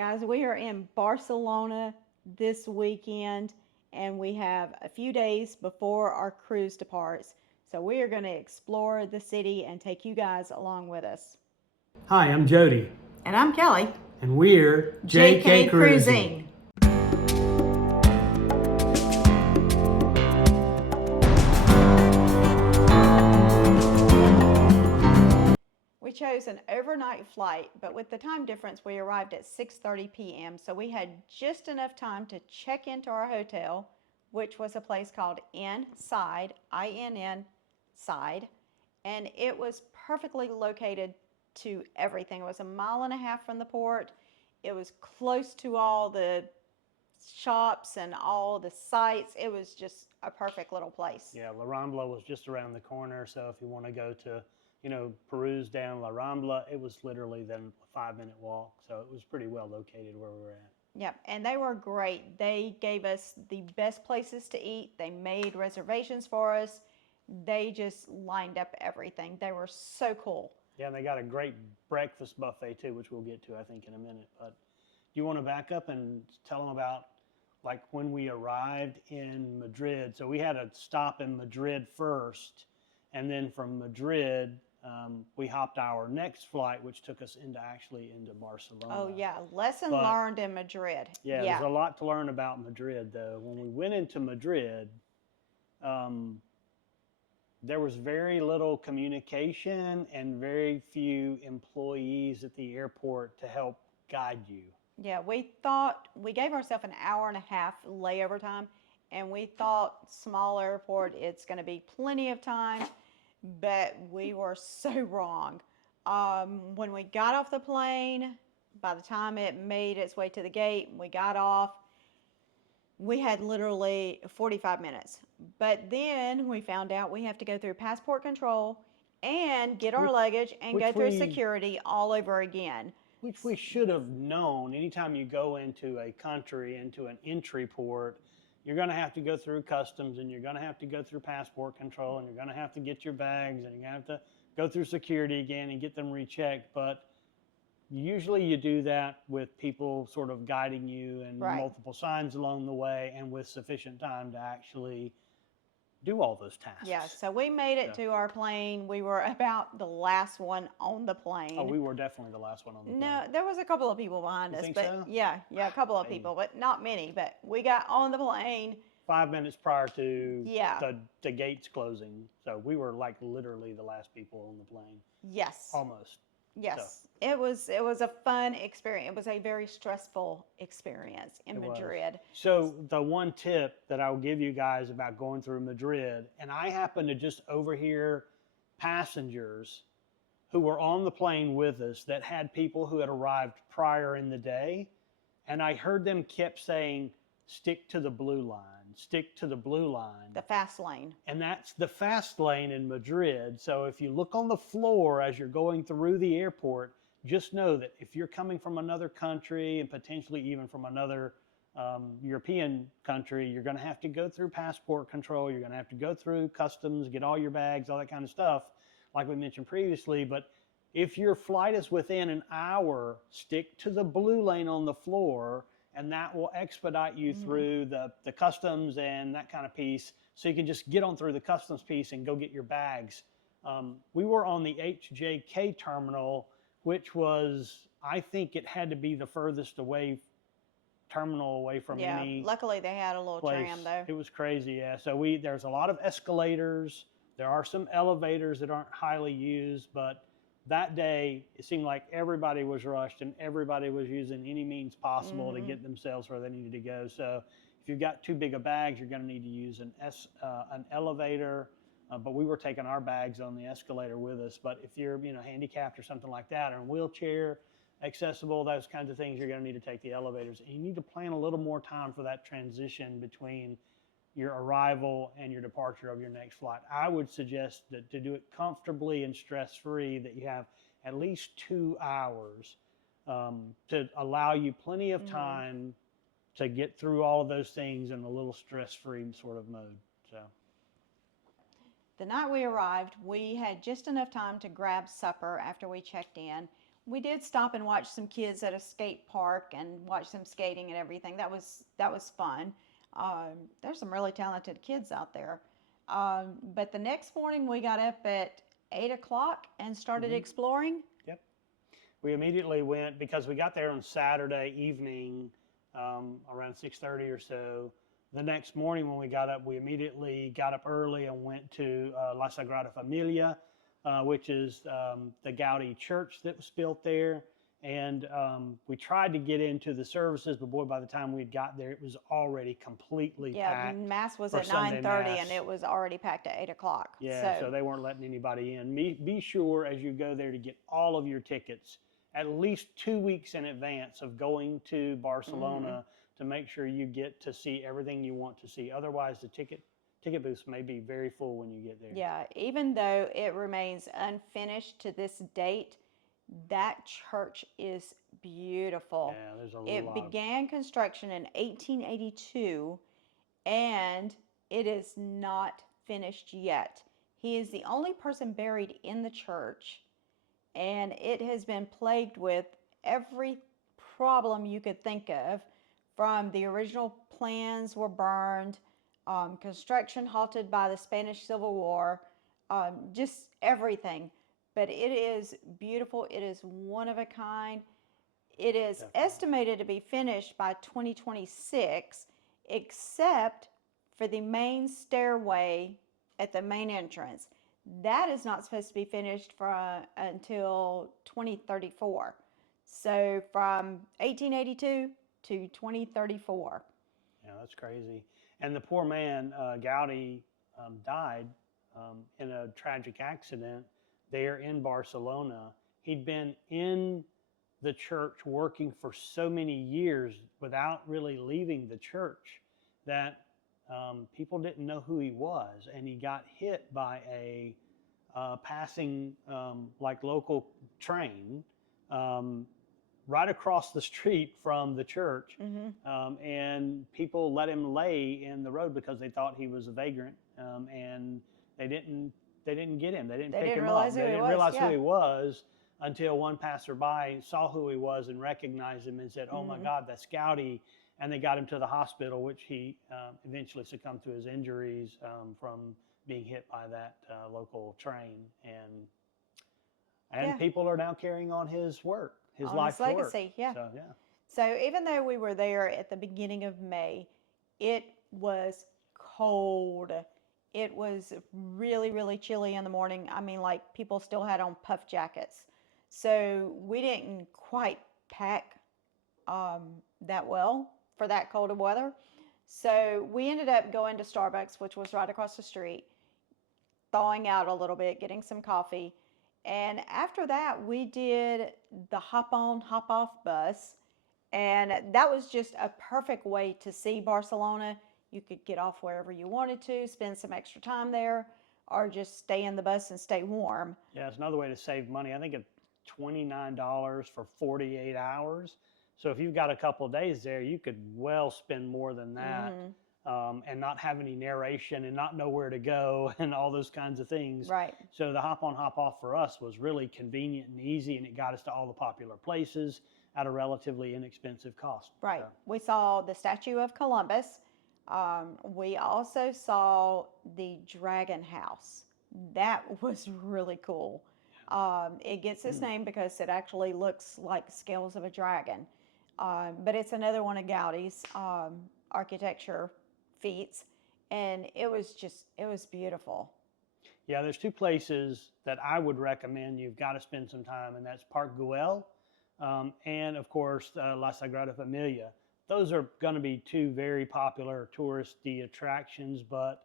Guys, we are in Barcelona this weekend and we have a few days before our cruise departs. So we are going to explore the city and take you guys along with us. Hi, I'm Jody. And I'm Kelly. And we're JK Cruising. We chose an overnight flight, but with the time difference, we arrived at 6:30 p.m. So we had just enough time to check into our hotel, which was a place called Inside, I-N-N, Side, and it was perfectly located to everything. It was a mile and a half from the port. It was close to all the shops and all the sites. It was just a perfect little place. Yeah, La Rambla was just around the corner, so if you want to go to, peruse down La Rambla, it was literally then a 5-minute walk, so it was pretty well located where we were at. Yep, and they were great. They gave us the best places to eat. They made reservations for us. They just lined up everything. They were so cool. Yeah, and they got a great breakfast buffet too, which we'll get to, I think, in a minute. But do you want to back up and tell them about like when we arrived in Madrid? So we had a stop in Madrid first, and then from Madrid, we hopped our next flight, which took us into Barcelona. Oh yeah, lesson learned in Madrid. Yeah, there's a lot to learn about Madrid, though. When we went into Madrid, there was very little communication and very few employees at the airport to help guide you. Yeah, we gave ourselves an hour and a half layover time, and we thought small airport, it's going to be plenty of time, but we were so wrong. When we got off the plane, by the time it made its way to the gate, we got off, we had literally 45 minutes. But then we found out we have to go through passport control and get our luggage and go through security all over again. Which we should have known. Anytime you go into a country, into an entry port, you're going to have to go through customs, and you're going to have to go through passport control, and you're going to have to get your bags, and you're going to have to go through security again and get them rechecked. But usually you do that with people sort of guiding you and multiple signs along the way, and with sufficient time to actually do all those tasks. Yeah, so we made it to our plane. We were about the last one on the plane. Oh, we were definitely the last one on the plane. No, there was a couple of people behind us, think but so? yeah, a couple of people, but not many. But we got on the plane 5 minutes prior to the gates closing. So we were like literally the last people on the plane. Yes. Almost. Yes. So. It was a fun experience. It was a very stressful experience in Madrid. So the one tip that I'll give you guys about going through Madrid, and I happened to just overhear passengers who were on the plane with us that had people who had arrived prior in the day, and I heard them kept saying, stick to the blue line. Stick to the blue line. The fast lane. And that's the fast lane in Madrid. So if you look on the floor as you're going through the airport, just know that if you're coming from another country and potentially even from another European country, you're going to have to go through passport control. You're going to have to go through customs, get all your bags, all that kind of stuff, like we mentioned previously. But if your flight is within an hour, stick to the blue lane on the floor, and that will expedite you through the customs and that kind of piece, so you can just get on through the customs piece and go get your bags. We were on the HJK terminal, which was, I think it had to be the furthest terminal away from any. Yeah, luckily they had a little place. tram though. It was crazy, yeah. So there's a lot of escalators. There are some elevators that aren't highly used, but that day, it seemed like everybody was rushed and everybody was using any means possible to get themselves where they needed to go. So if you've got too big of bags, you're going to need to use an elevator. But we were taking our bags on the escalator with us. But if you're handicapped or something like that, or in wheelchair accessible, those kinds of things, you're going to need to take the elevators. And you need to plan a little more time for that transition between your arrival and your departure of your next flight. I would suggest that to do it comfortably and stress-free, that you have at least 2 hours to allow you plenty of time to get through all of those things in a little stress-free sort of mode. So, the night we arrived, we had just enough time to grab supper after we checked in. We did stop and watch some kids at a skate park and watch some skating and everything. That was fun. There's some really talented kids out there. But the next morning we got up at 8 o'clock and started Hmm. exploring. Yep. We immediately went because we got there on Saturday evening, around 6:30 or so. The next morning when we got up, we immediately got up early and went to La Sagrada Familia, which is the Gaudi church that was built there. And we tried to get into the services, but boy, by the time we got there, it was already completely Yeah, packed mass was for at Sunday 9:30 and Mass. it was already packed at 8 o'clock. Yeah, so So they weren't letting anybody in. Be sure as you go there to get all of your tickets at least 2 weeks in advance of going to mhm. Barcelona to make sure you get to see everything you want to see. Otherwise, the ticket booths may be very full when you get there. Yeah, even though it remains unfinished to this date, that church is beautiful. Yeah, there's a It lot of. began construction in 1882 and it is not finished yet. He is the only person buried in the church, and it has been plagued with every problem you could think of. From the original plans were burned, construction halted by the Spanish Civil War, just everything. But it is beautiful. It is one of a kind. It is Definitely. estimated to be finished by 2026, except for the main stairway at the main entrance. That is not supposed to be finished until 2034. So from 1882 to 2034. Yeah, that's crazy. And the poor man, Gaudi, died in a tragic accident there in Barcelona. He'd been in the church working for so many years without really leaving the church that people didn't know who he was. And he got hit by a passing like local train um, right across the street from the church, Mm-hmm. and people let him lay in the road because they thought he was a vagrant, and they didn't they didn't get him. They didn't They pick didn't him realize up. who They he didn't was. realize who Yeah. he was until one passerby saw who he was and recognized him and said, "Oh my Mm-hmm. God, that's Gowdy." And they got him to the hospital, which he eventually succumbed to his injuries from being hit by that local train. And Yeah. people are now carrying on his work, his On his life's work. legacy. Yeah. So yeah. So even though we were there at the beginning of May, it was cold. It was really, really chilly in the morning. I mean, like people still had on puff jackets. So we didn't quite pack um, that well for that cold of weather. So we ended up going to Starbucks, which was right across the street, thawing out a little bit, getting some coffee. And after that, we did the hop on, hop off bus. And that was just a perfect way to see Barcelona. You could get off wherever you wanted to, spend some extra time there, or just stay in the bus and stay warm. Yeah, it's another way to save money. I think it's $29 for 48 hours. So if you've got a couple of days there, you could well spend more than that, Hmm. and not have any narration and not know where to go and all those kinds of things. Right, So the hop on, hop off for us was really convenient and easy, and it got us to all the popular places at a relatively inexpensive cost. So right. We saw the Statue of Columbus. We also saw the Dragon House. That was really cool. It gets its name because it actually looks like scales of a dragon. But it's another one of Gaudi's architecture feats. And it was beautiful. yeah, there's two places that I would recommend you've got to spend some time, and that's Park Güell, and of course La Sagrada Familia. Those are going to be two very popular touristy attractions, but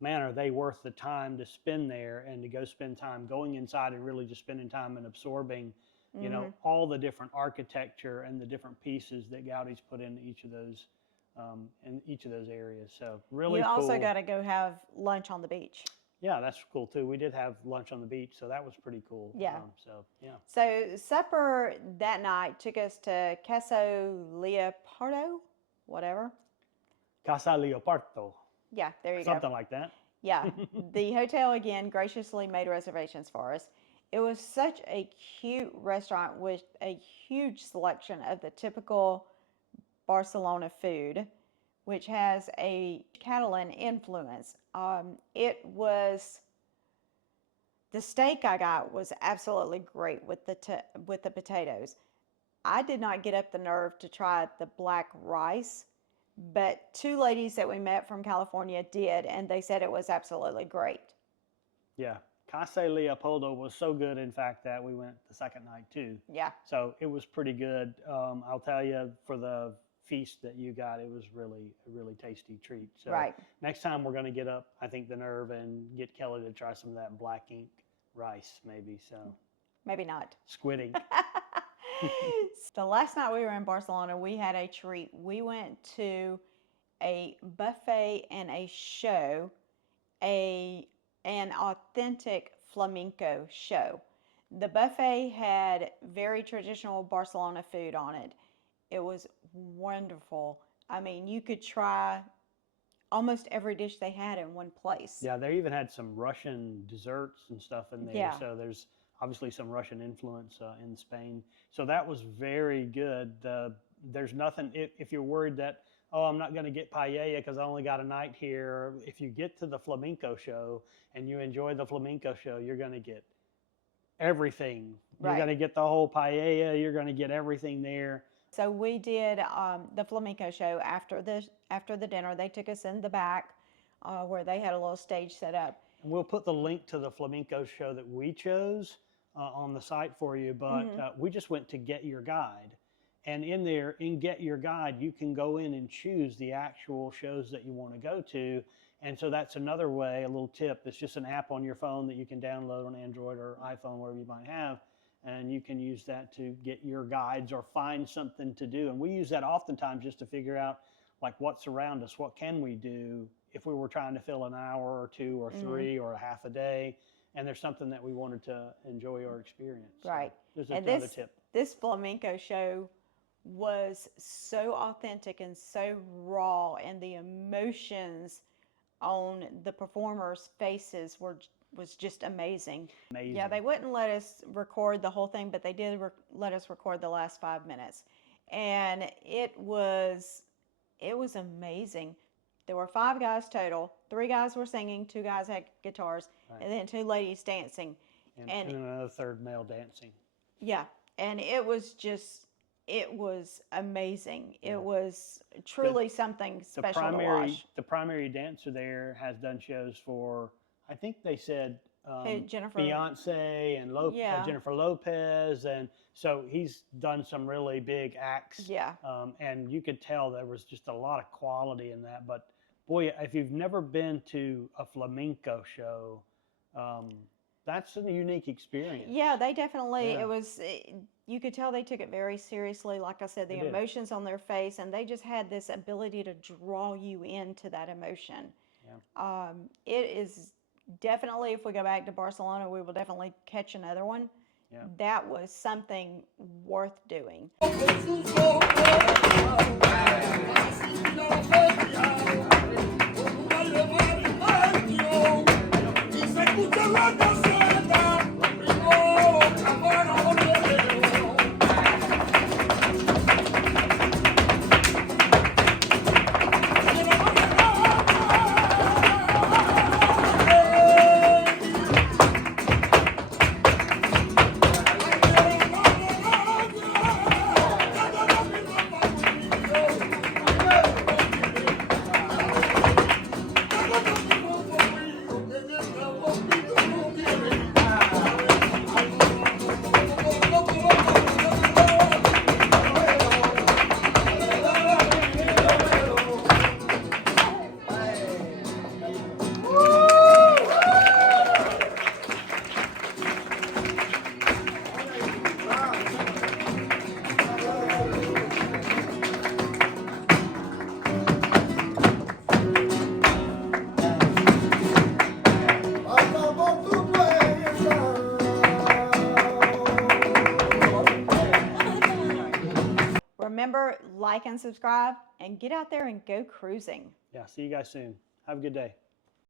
man, are they worth the time to spend there and to go spend time going inside and really just spending time and absorbing, Hmm. all the different architecture and the different pieces that Gaudi's put in each of those areas. So You really also cool. got to go have lunch on the beach. Yeah, that's cool too. We did have lunch on the beach, so that was pretty cool. Yeah. So yeah, So supper that night took us to Caso Leopardo, whatever. Casa Leopardo, Yeah, there you go. something like that. Yeah, the hotel again graciously made reservations for us. It was such a cute restaurant with a huge selection of the typical Barcelona food, which has a Catalan influence. The steak I got was absolutely great with the potatoes. I did not get up the nerve to try the black rice, but two ladies that we met from California did, and they said it was absolutely great. Yeah. Casa Leopoldo was so good, in fact, that we went the second night too. Yeah. So it was pretty good. I'll tell you, for the feast that you got, it was really a really tasty treat. So Right. next time we're going to get up, I think, the nerve and get Kelly to try some of that black ink rice, maybe. So Maybe not. squid ink. The last night we were in Barcelona, we had a treat. We went to a buffet and a show, an authentic flamenco show. The buffet had very traditional Barcelona food on it. It was wonderful. I mean, you could try almost every dish they had in one place. Yeah, they even had some Russian desserts and stuff in there. Yeah. So there's obviously some Russian influence in Spain. So that was very good. There's nothing, if you're worried that, oh, I'm not going to get paella because I only got a night here. If you get to the flamenco show and you enjoy the flamenco show, you're going to get everything. You're Right. going to get the whole paella. You're going to get everything there. So we did the flamenco show after the dinner. They took us in the back where they had a little stage set up. And we'll put the link to the flamenco show that we chose on the site for you. But we just went to Get Your Guide. And in there, in Get Your Guide, you can go in and choose the actual shows that you want to go to. And so that's another way, a little tip. It's just an app on your phone that you can download on Android or iPhone, whatever you might have. And you can use that to get your guides or find something to do. And we use that oftentimes just to figure out like what's around us. What can we do if we were trying to fill an hour or two or three or a half a day? And there's something that we wanted to enjoy or experience. Right. So there's And another tip. This flamenco show was so authentic and so raw, and the emotions on the performers' faces was just amazing. Amazing. Yeah, they wouldn't let us record the whole thing, but they did let us record the last 5 minutes, and it was amazing. There were 5 guys total. 3 guys were singing, 2 guys had guitars, Right. and then 2 ladies dancing, And another third male dancing. yeah, and it was amazing. Yeah. It was truly something special to watch. The primary dancer there has done shows for, I think they said Jennifer, Beyonce and Yeah. Jennifer Lopez, and so he's done some really big acts. Yeah. And you could tell there was just a lot of quality in that. But boy, if you've never been to a flamenco show, that's a unique experience. Yeah, they definitely, Yeah. you could tell they took it very seriously. Like I said, the They did. emotions on their face, and they just had this ability to draw you into that emotion. Yeah. It is definitely, if we go back to Barcelona, we will definitely catch another one. Yeah. That was something worth doing. Remember, like and subscribe, and get out there and go cruising. Yeah. See you guys soon. Have a good day.